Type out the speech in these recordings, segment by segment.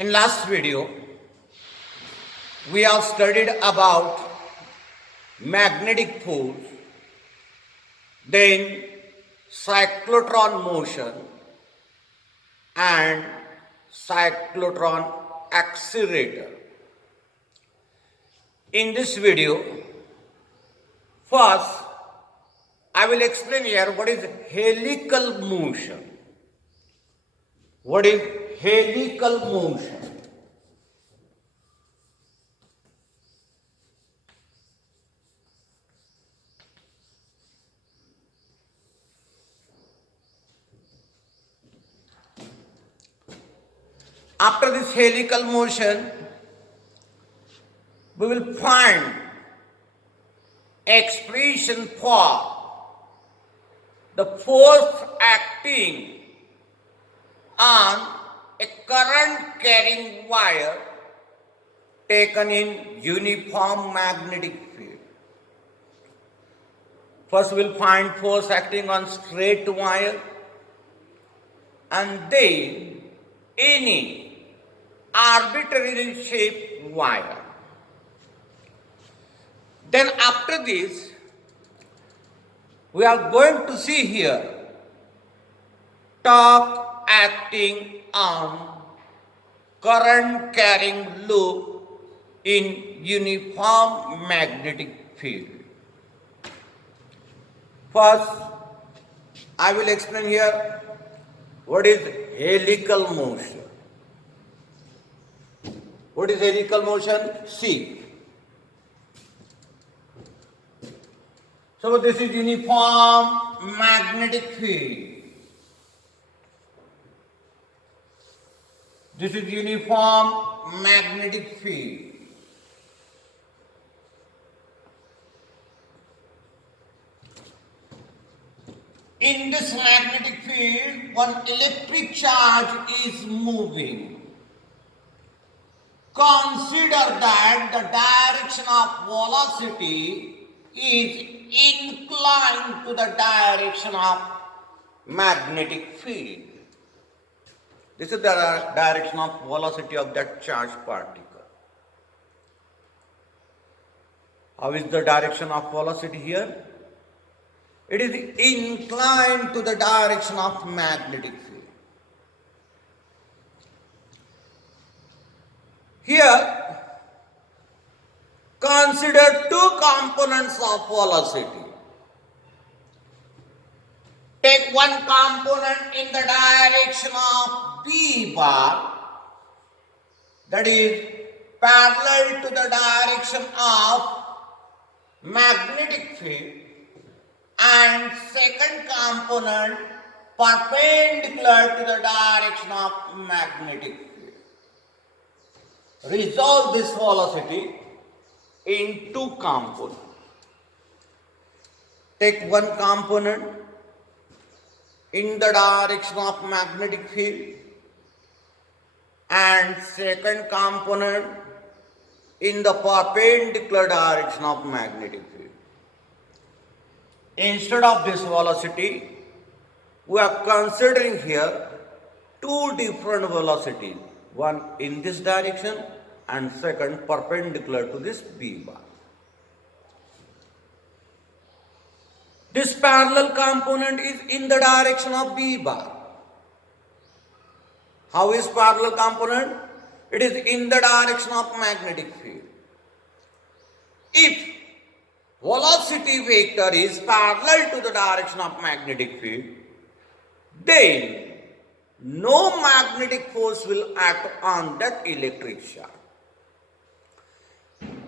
In last video, we have studied about magnetic force, then cyclotron motion and cyclotron accelerator. In this video, first I will explain here what is helical motion. What is helical motion? After this helical motion, we will find expression for the force acting on a current carrying wire taken in uniform magnetic field. First we will find force acting on straight wire and then any arbitrarily shaped wire. Then after this, we are going to see here torque acting on current carrying loop in uniform magnetic field. First, I will explain here what is helical motion. What is helical motion? See. So this is uniform magnetic field. This is uniform magnetic field. In this magnetic field, one electric charge is moving. Consider that the direction of velocity is inclined to the direction of magnetic field. This is the direction of velocity of that charged particle. How is the direction of velocity here? It is inclined to the direction of magnetic field. Here, consider two components of velocity. Take one component in the direction of B bar, that is parallel to the direction of magnetic field, and second component perpendicular to the direction of magnetic field. Resolve this velocity in two components. Take one component in the direction of magnetic field and second component in the perpendicular direction of magnetic field. Instead of this velocity, we are considering here two different velocities. One in this direction and second perpendicular to this B bar. This parallel component is in the direction of B bar. How is parallel component? It is in the direction of magnetic field. If velocity vector is parallel to the direction of magnetic field, then no magnetic force will act on that electric charge.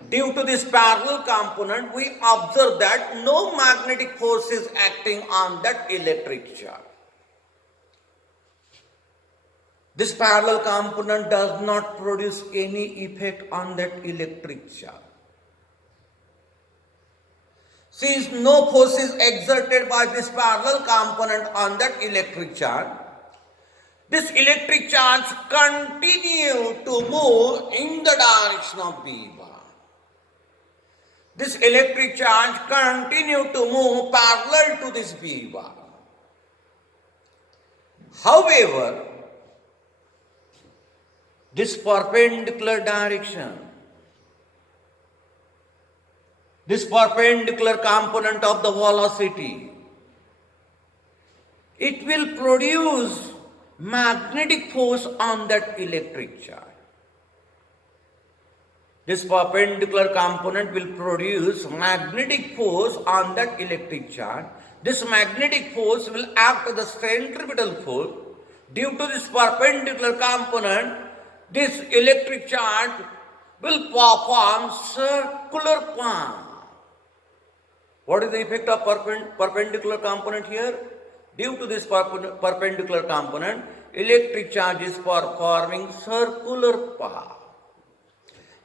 Due to this parallel component, we observe that no magnetic force is acting on that electric charge. This parallel component does not produce any effect on that electric charge. Since no force is exerted by this parallel component on that electric charge, this electric charge continue to move in the direction of B bar. This electric charge continue to move parallel to this B bar. However, this perpendicular direction, this perpendicular component of the velocity, it will produce magnetic force on that electric charge. This perpendicular component will produce magnetic force on that electric charge. This magnetic force will act as the centripetal force. Due to this perpendicular component, this electric charge will perform circular path. What is the effect of perpendicular component here? Due to this perpendicular component, electric charge is performing circular path.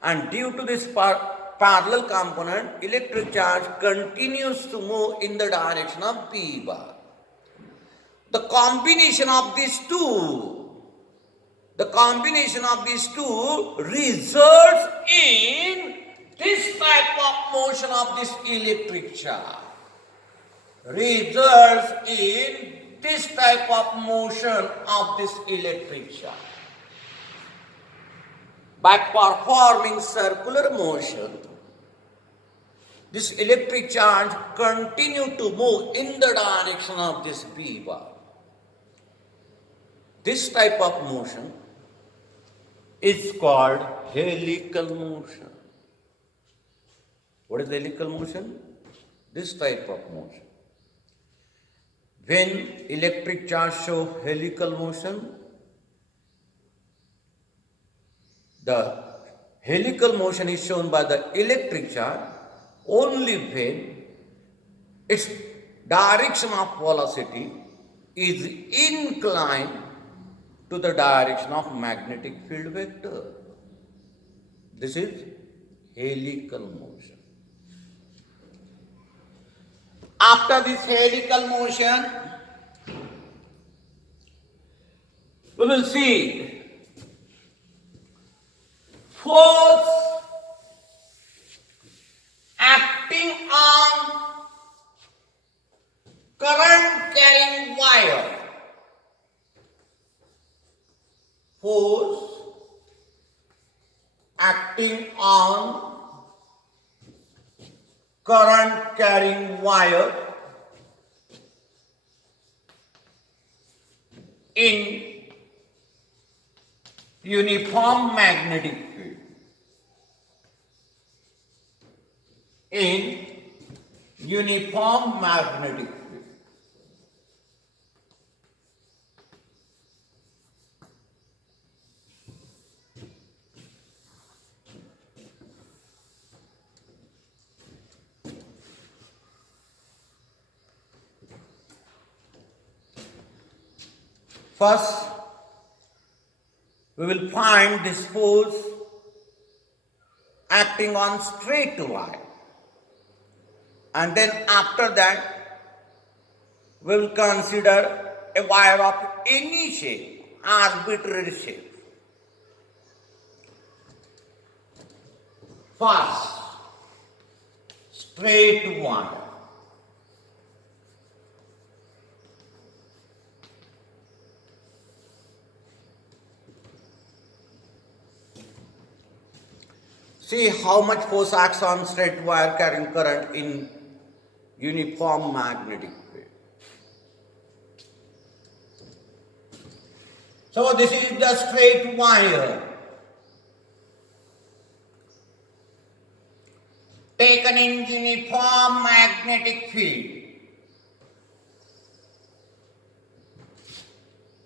And due to this parallel component, electric charge continues to move in the direction of P bar. The combination of these two results in this type of motion of this electric charge. By performing circular motion, this electric charge continues to move in the direction of this B bar. This type of motion is called helical motion. What is helical motion? This type of motion. When electric charge shows helical motion, the helical motion is shown by the electric charge only when its direction of velocity is inclined to the direction of magnetic field vector. This is helical motion. After this helical motion, we will see force acting on current carrying wire. Force acting on current carrying wire in uniform magnetic field. In uniform magnetic field. First, we will find this force acting on straight wire, and then after that we will consider a wire of any shape, arbitrary shape. First, straight wire. See how much force acts on straight wire carrying current in uniform magnetic field. So this is the straight wire taken in uniform magnetic field.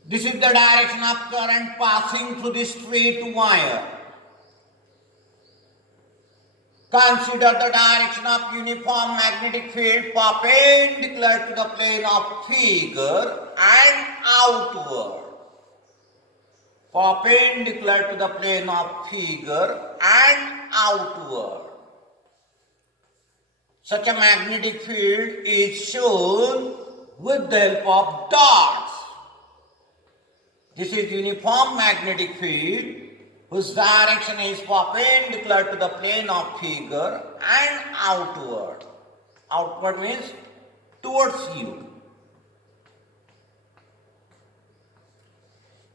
This is the direction of current passing through this straight wire. Consider the direction of uniform magnetic field perpendicular to the plane of figure and outward. Perpendicular to the plane of figure and outward. Such a magnetic field is shown with the help of dots. This is uniform magnetic field whose direction is perpendicular to the plane of figure and outward. Outward means towards you.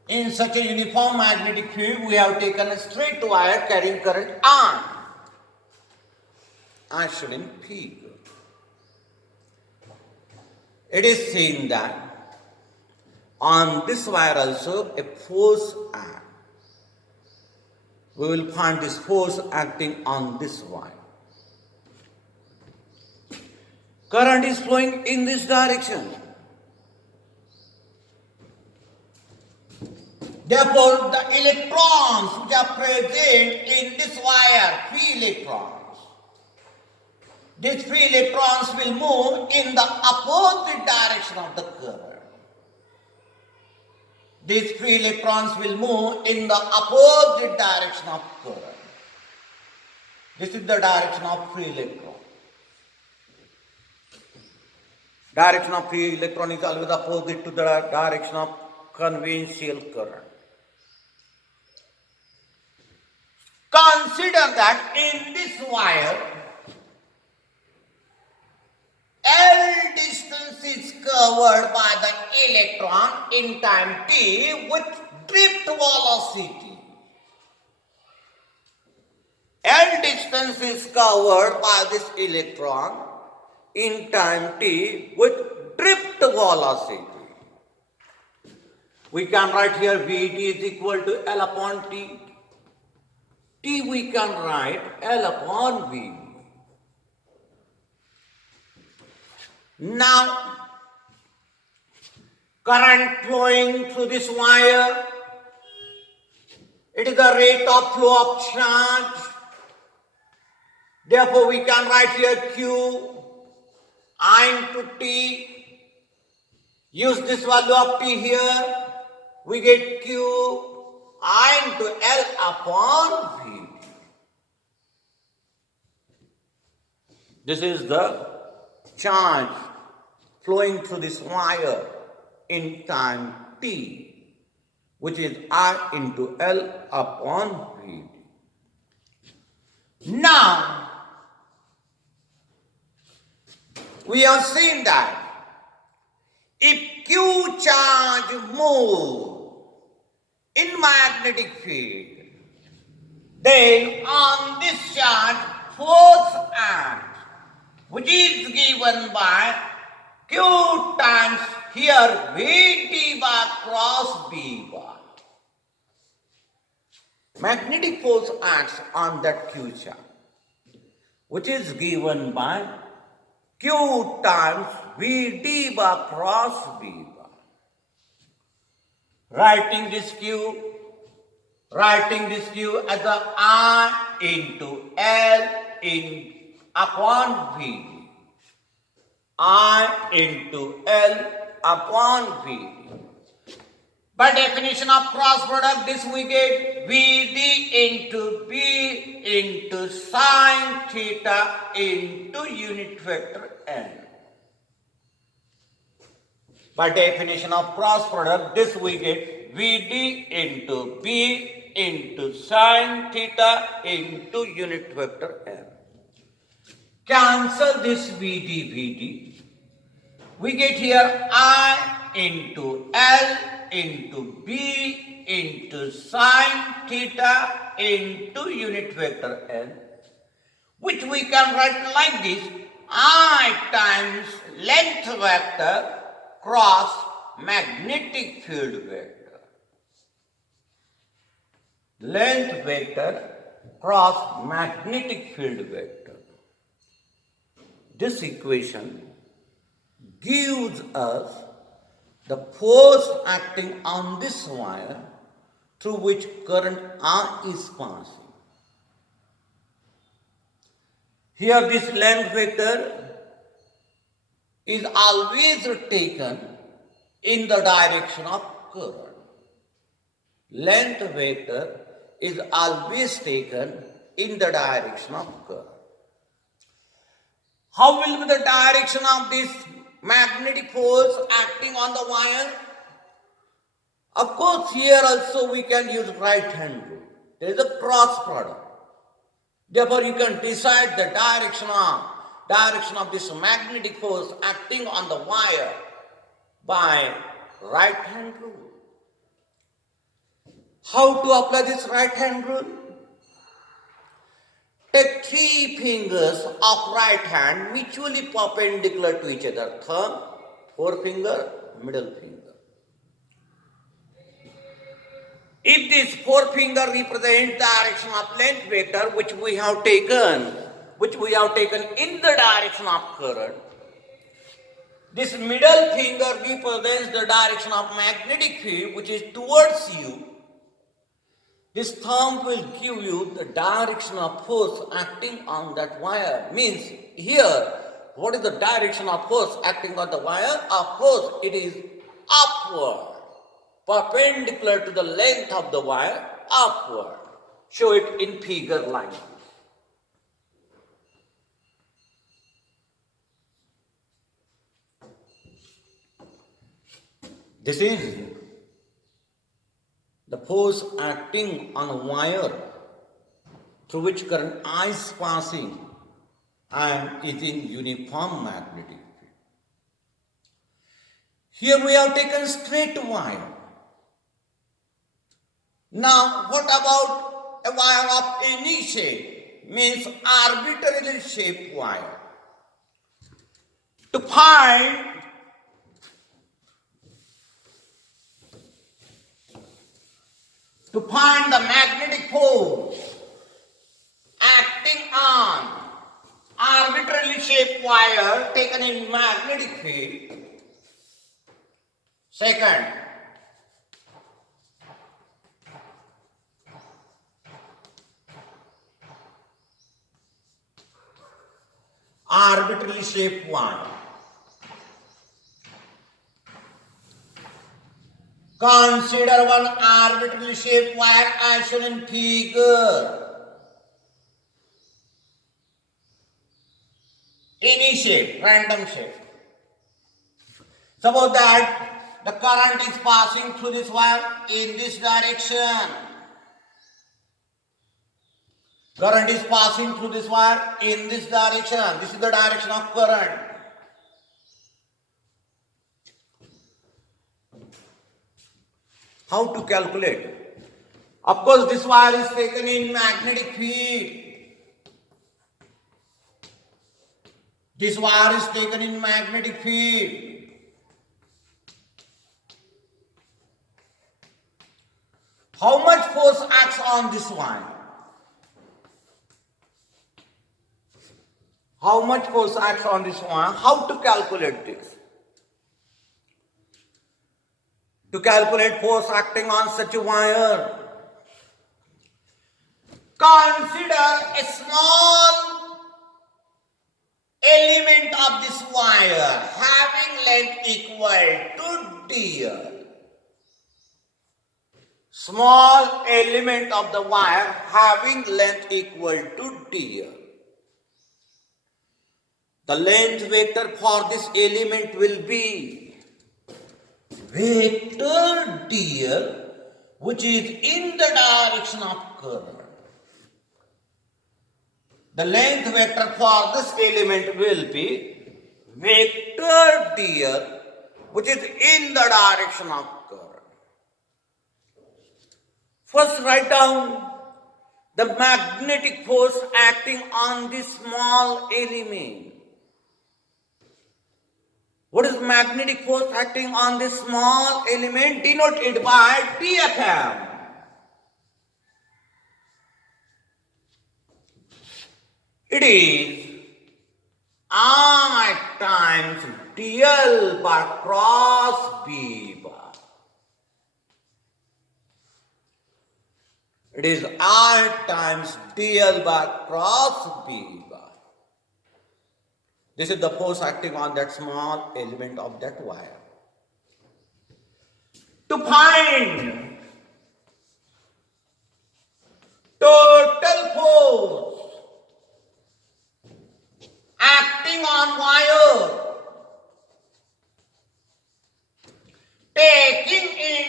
In such a uniform magnetic field, we have taken a straight wire carrying current I. As shown in figure. It is seen that on this wire also a force acts. We will find this force acting on this wire. Current is flowing in this direction. Therefore, the electrons which are present in this wire, free electrons, these free electrons will move in the opposite direction of the current. These free electrons will move in the opposite direction of current. This is the direction of free electron. Direction of free electron is always opposite to the direction of conventional current. Consider that in this wire, L distance is covered by the electron in time t with drift velocity. L distance is covered by this electron in time t with drift velocity. We can write here Vt is equal to L upon T. T we can write L upon V. Now, current flowing through this wire, it is the rate of flow of charge. Therefore, we can write here Q, I into T. Use this value of T here. We get Q, I into L upon V. This is the charge flowing through this wire in time t, which is I into L upon V. Now, we have seen that if Q charge moves in magnetic field, then on this charge force acts, which is given by Q times here Vt bar cross B bar. Magnetic force acts on that Q charge, which is given by Q times Vd bar cross B bar. Writing this Q as a I into L in upon V. I into L upon V. By definition of cross product, this we get Vd into B into sine theta into unit vector N. By definition of cross product, this we get Vd into B into sine theta into unit vector N. Cancel this Vd. We get here I into L into B into sine theta into unit vector N, which we can write like this: I times length vector cross magnetic field vector. Length vector cross magnetic field vector. This equation gives us the force acting on this wire through which current I is passing. Here this length vector is always taken in the direction of current. Length vector is always taken in the direction of current. How will be the direction of this magnetic force acting on the wire? Of course, here also we can use right hand rule. There is a cross product. Therefore, you can decide the direction of this magnetic force acting on the wire by right hand rule. How to apply this right hand rule? Take three fingers of right hand mutually perpendicular to each other. Thumb, forefinger, middle finger. If this forefinger represents direction of length vector which we have taken in the direction of current, this middle finger represents the direction of magnetic field which is towards you. This thumb will give you the direction of force acting on that wire. Means here, what is the direction of force acting on the wire? Of course, it is upward, perpendicular to the length of the wire, upward. Show it in figure line. This is the force acting on a wire through which current I is passing and is in uniform magnetic field. Here we have taken straight wire. Now what about a wire of any shape? Means arbitrarily shaped wire. To find the magnetic force acting on arbitrarily shaped wire taken in magnetic field. Second, arbitrarily shaped wire. Consider one arbitrarily shaped wire as shown in figure. Any shape, random shape. Suppose that the current is passing through this wire in this direction. Current is passing through this wire in this direction. This is the direction of current. How to calculate? Of course, this wire is taken in magnetic field. This wire is taken in magnetic field. How much force acts on this wire? How much force acts on this wire? How to calculate this? To calculate force acting on such a wire, consider a small element of this wire having length equal to dl. Small element of the wire having length equal to dl. The length vector for this element will be vector dl, which is in the direction of current. The length vector for this element will be vector dl, which is in the direction of current. First write down the magnetic force acting on this small element. What is magnetic force acting on this small element? Denoted by DFM. It is I times dl by cross b bar. It is I times dl by cross b bar. This is the force acting on that small element of that wire. To find total force acting on wire, taking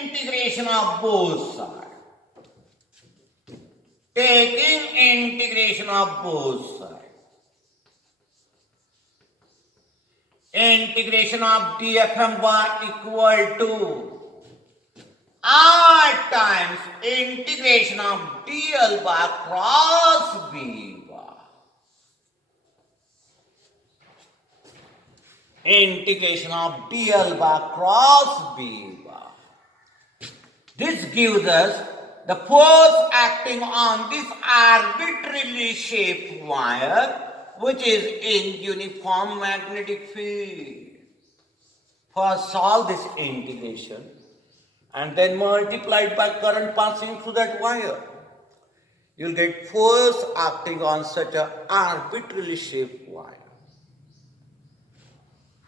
integration of both sides. Taking integration of both sides. Integration of dfm bar equal to I times integration of dl by cross b bar. Integration of dl by cross b bar. This gives us the force acting on this arbitrarily shaped wire, which is in uniform magnetic field. First solve this integration and then multiply it by current passing through that wire. You'll get force acting on such an arbitrarily shaped wire.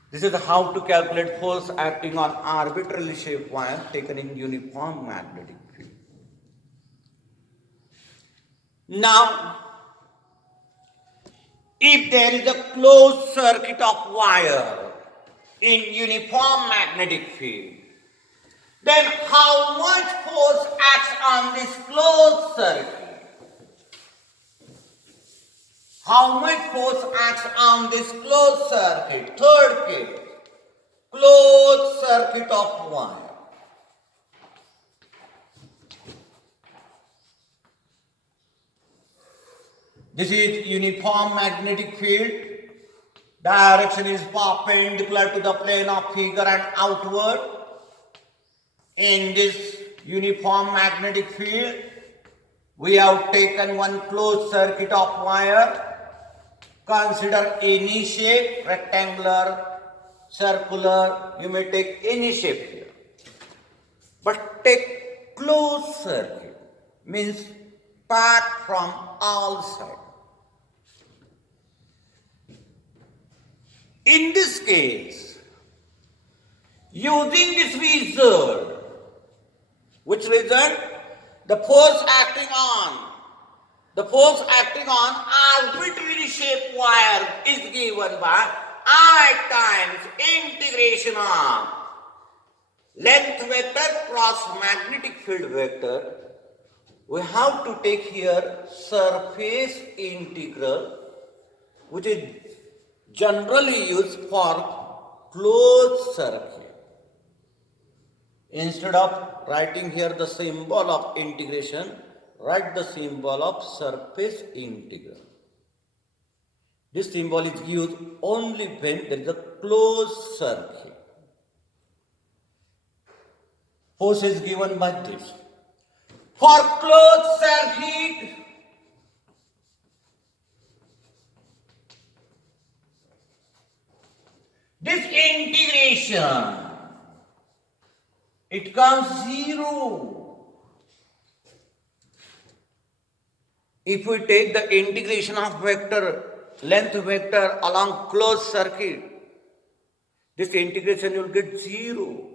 This is how to calculate force acting on arbitrarily shaped wire taken in uniform magnetic field. Now, if there is a closed circuit of wire in uniform magnetic field, then how much force acts on this closed circuit? How much force acts on this closed circuit? Third case, closed circuit of wire. This is uniform magnetic field. Direction is perpendicular to the plane of figure and outward. In this uniform magnetic field, we have taken one closed circuit of wire. Consider any shape, rectangular, circular, you may take any shape here. But take closed circuit, means packed from all sides. In this case, using this result, which result? The force acting on arbitrarily shaped wire is given by I times integration of length vector cross magnetic field vector. We have to take here surface integral, which is generally used for closed circuit. Instead of writing here the symbol of integration, write the symbol of surface integral. This symbol is used only when there is a closed circuit. Force is given by this. For closed circuit, this integration, it comes 0. If we take the integration of vector, length vector along closed circuit, this integration will get 0.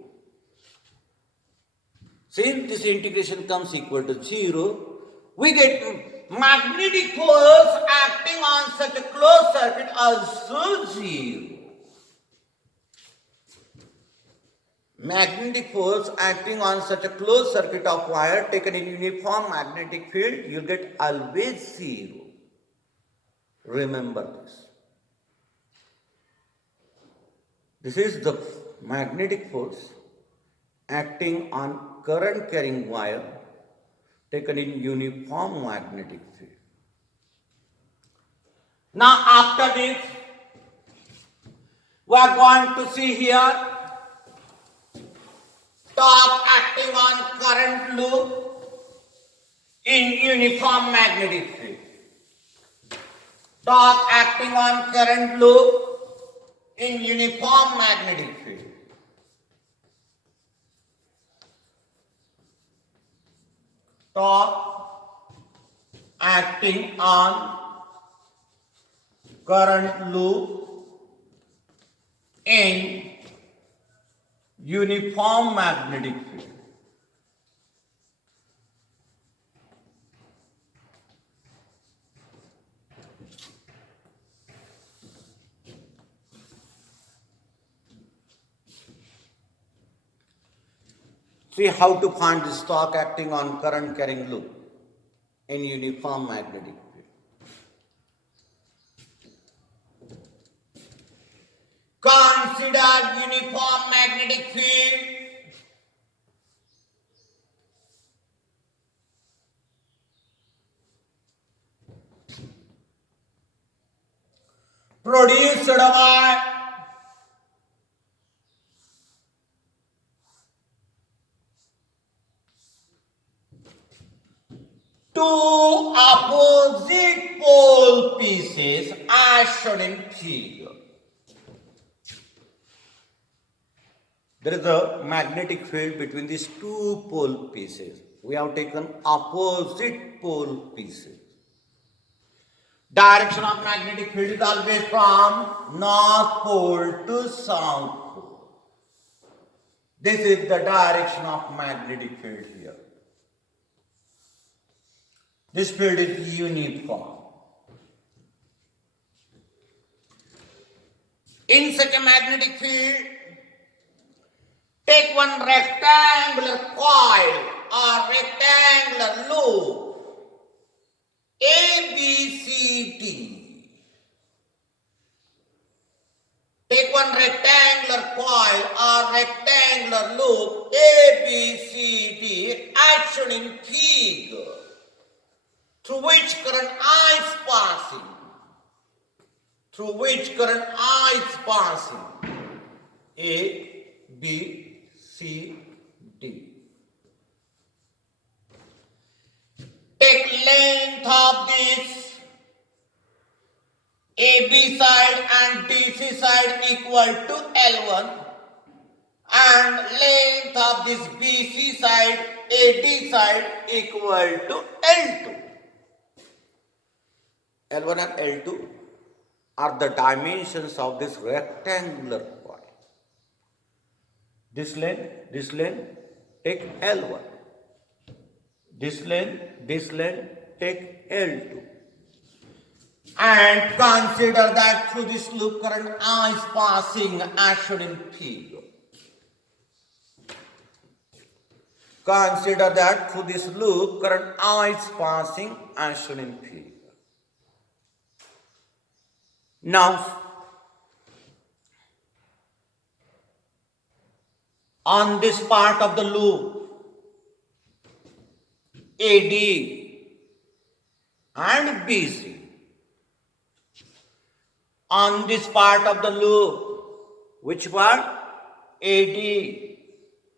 Since this integration comes equal to 0, we get magnetic force acting on such a closed circuit also 0. Magnetic force acting on such a closed circuit of wire taken in uniform magnetic field, you get always 0. Remember this. This is the magnetic force acting on current carrying wire taken in uniform magnetic field. Now after this, we are going to see here torque acting on current loop in uniform magnetic field. Torque acting on current loop in uniform magnetic field. Torque acting on current loop in uniform magnetic field. See how to find this torque acting on current carrying loop in uniform magnetic field. Consider uniform magnetic field. produced by two opposite pole pieces as shown in figure. There is a magnetic field between these two pole pieces. We have taken opposite pole pieces. Direction of magnetic field is always from north pole to south pole. This is the direction of magnetic field here. This field is uniform. In such a magnetic field, take one rectangular coil or rectangular loop ABCD. Take one rectangular coil or rectangular loop ABCD as shown in figure, through which current I is passing. Through which current I is passing. A, B, C, D. Take length of this AB side and DC side equal to L1 and length of this BC side, AD side equal to L2. L1 and L2 are the dimensions of this rectangular coil. This length, take L1. This length, take L2. And consider that through this loop current I is passing as shown in figure. Consider that through this loop current I is passing as shown in figure. Now, on this part of the loop, AD and BC, on this part of the loop, which part? AD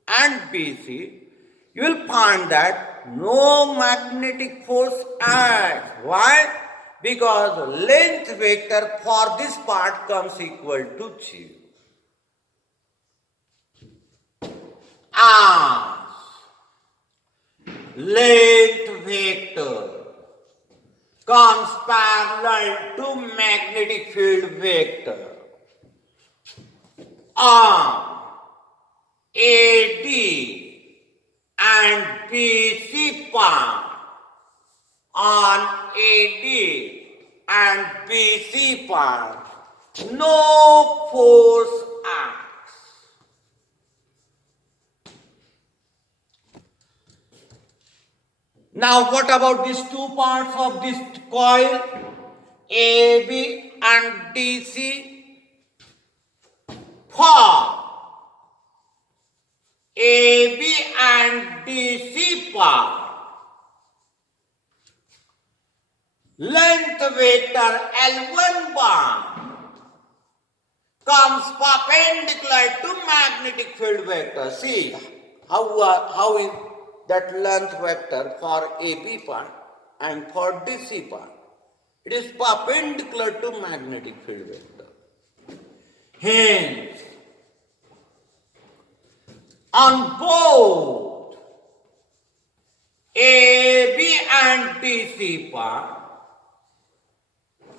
and BC, you will find that no magnetic force acts. Why? Because length vector for this part comes equal to 0. As length vector comes parallel to magnetic field vector on AD and BC part, on AD and BC part, no force acts. Now what about these two parts of this coil, AB and DC? For AB and DC part, length vector L1 bar comes perpendicular to magnetic field vector. See how is that length vector for AB part and for DC part. It is perpendicular to magnetic field vector. Hence, on both AB and DC part,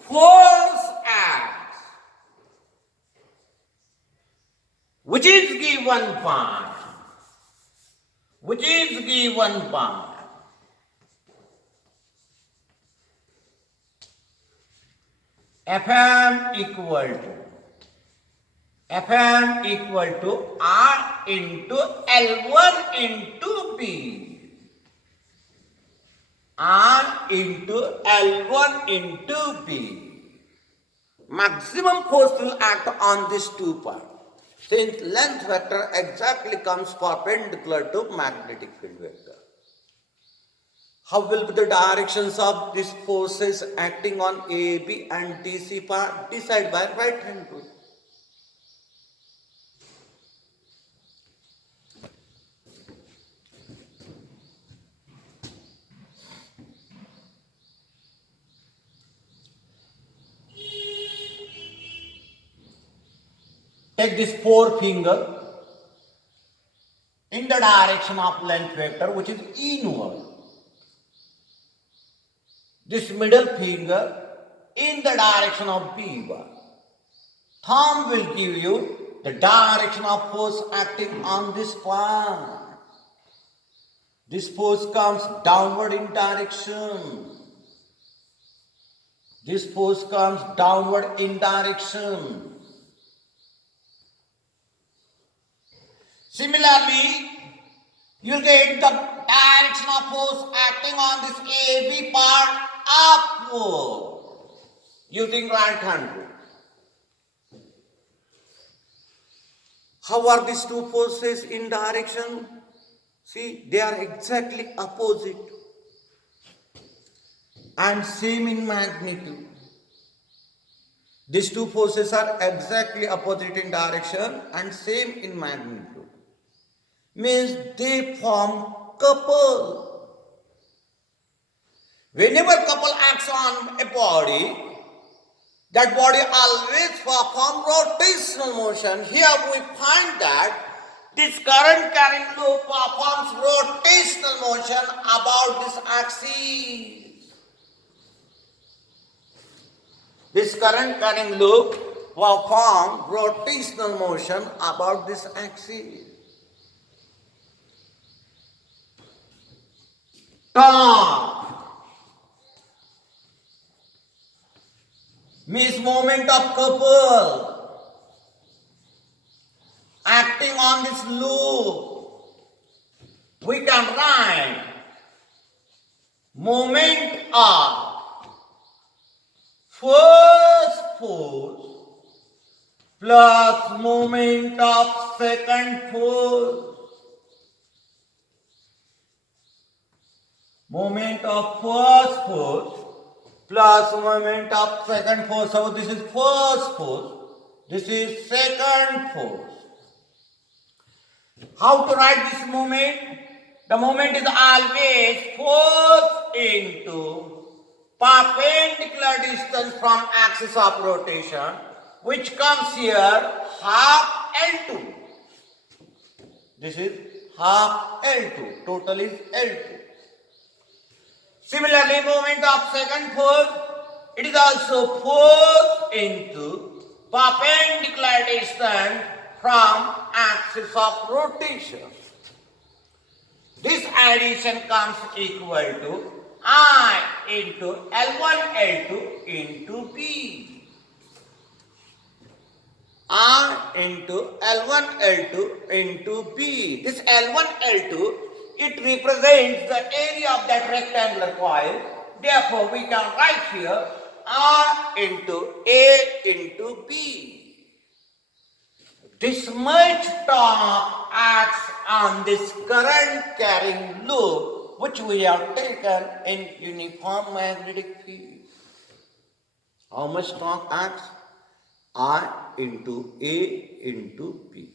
force acts, which is given by Fm equal to R into L1 into B. R into L1 into B. Maximum force will act on these two parts, since length vector exactly comes perpendicular to magnetic field vector. How will be the directions of these forces acting on AB and DC part? Decide by right hand rule. Take this forefinger in the direction of length vector, which is inward. This middle finger in the direction of B bar. Thumb will give you the direction of force acting on this part. This force comes downward in direction. This force comes downward in direction. Similarly, you get the direction of force acting on this AB part upward using right hand rule. How are these two forces in direction? See, they are exactly opposite and same in magnitude. These two forces are exactly opposite in direction and same in magnitude. Means they form couple. Whenever couple acts on a body, that body always performs rotational motion. Here we find that this current carrying loop performs rotational motion about this axis. This current carrying loop performs rotational motion about this axis. Torque means moment of couple acting on this loop. We can write moment of first force plus moment of second force. Moment of first force plus moment of second force. So this is first force, this is second force. How to write this moment? The moment is always force into perpendicular distance from axis of rotation, which comes here half L2. This is half L2. Total is L2. Similarly, moment of second force, it is also force into perpendicular distance from axis of rotation. This addition comes equal to I into L1 L2 into B. I into L1 L2 into B. This L1 L2, it represents the area of that rectangular coil. Therefore, we can write here R into A into B. This much torque acts on this current carrying loop, which we have taken in uniform magnetic field. How much torque acts? I into A into B.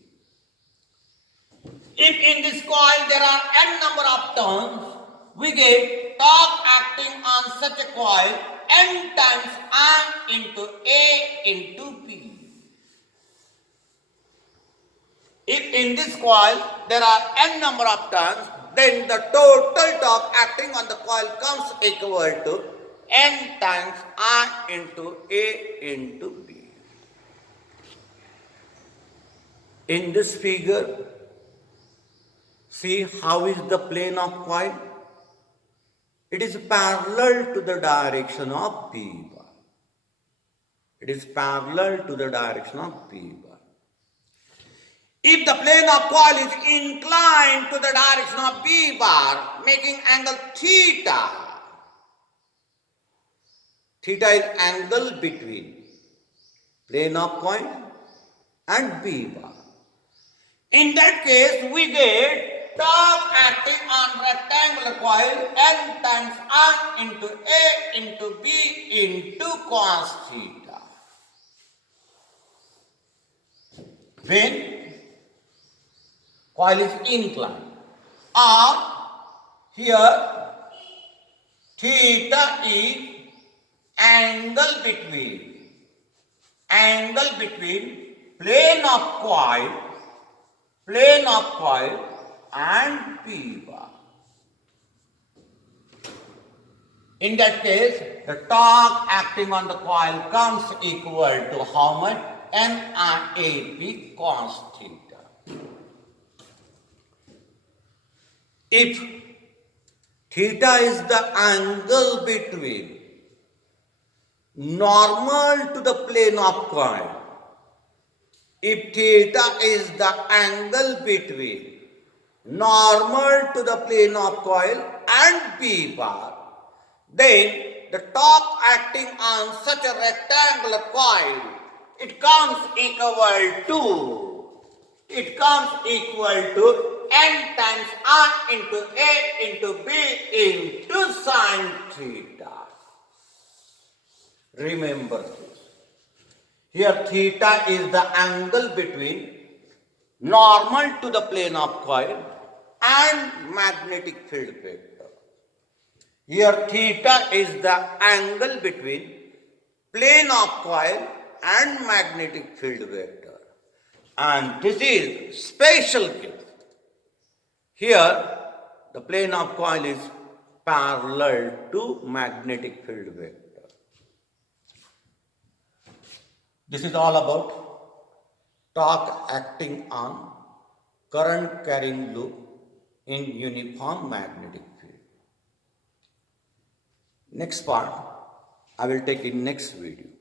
If in this coil there are n number of turns, we get torque acting on such a coil n times I into A into B. If in this coil there are n number of turns, then the total torque acting on the coil comes equal to n times I into A into B. In this figure, see how is the plane of coil? It is parallel to the direction of B bar. It is parallel to the direction of B bar. If the plane of coil is inclined to the direction of B bar, making angle theta, theta is angle between plane of coil and B bar. In that case, we get torque acting on rectangular coil N times R into A into B into cos theta. When coil is inclined, or here theta is angle between plane of coil and P bar. In that case, the torque acting on the coil comes equal to how much? NRAP cos theta. If theta is the angle between normal to the plane of coil, if theta is the angle between normal to the plane of coil and P bar, then the torque acting on such a rectangular coil, it comes equal to N times R into A into B into sin theta. Remember this. Here theta is the angle between normal to the plane of coil and magnetic field vector. Here theta is the angle between plane of coil and magnetic field vector. And this is special case. Here the plane of coil is parallel to magnetic field vector. This is all about torque acting on current carrying loop in uniform magnetic field. Next part I will take in next video.